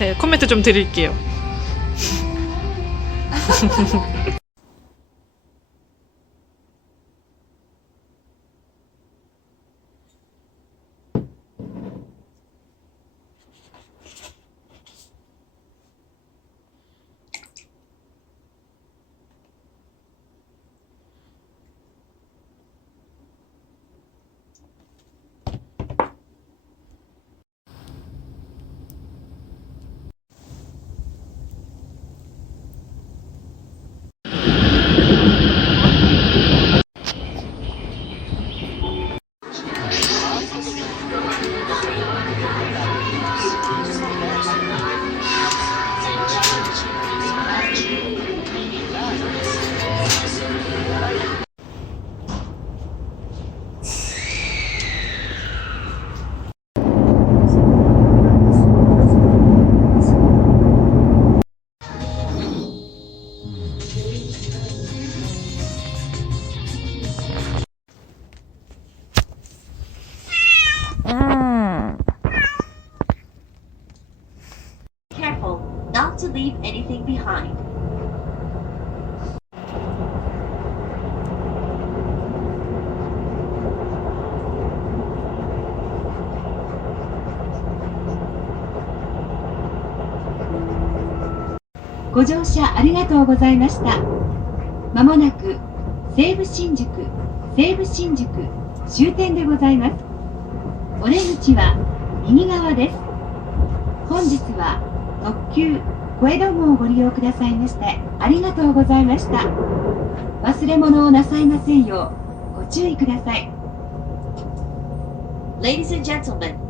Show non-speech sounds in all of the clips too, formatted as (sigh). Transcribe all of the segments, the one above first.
제 코멘트 좀 드릴게요. (laughs) leave anything behind.「ご乗車ありがとうございました」「まもなく西武新宿西武新宿終点でございます」「お出口は右側です」本日は特急小江戸号をご利用くださいましてありがとうございました。忘れ物をなさいませんようご注意ください。Ladies and gentlemen,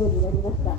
ようになりました。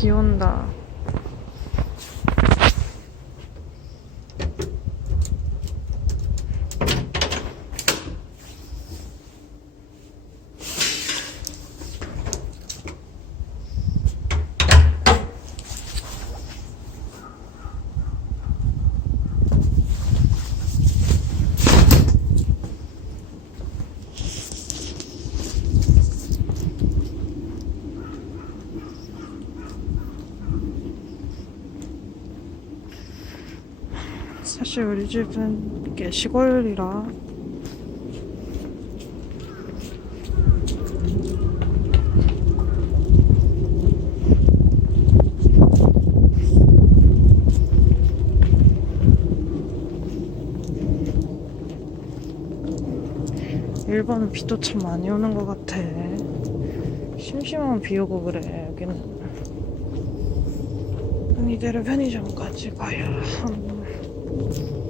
気温だ。 사실 우리 집은 이게 시골이라 일본은 비도 참 많이 오는 것 같아. 심심하면 비 오고 그래, 여기는. 이대로 편의점까지 가야 Thank you.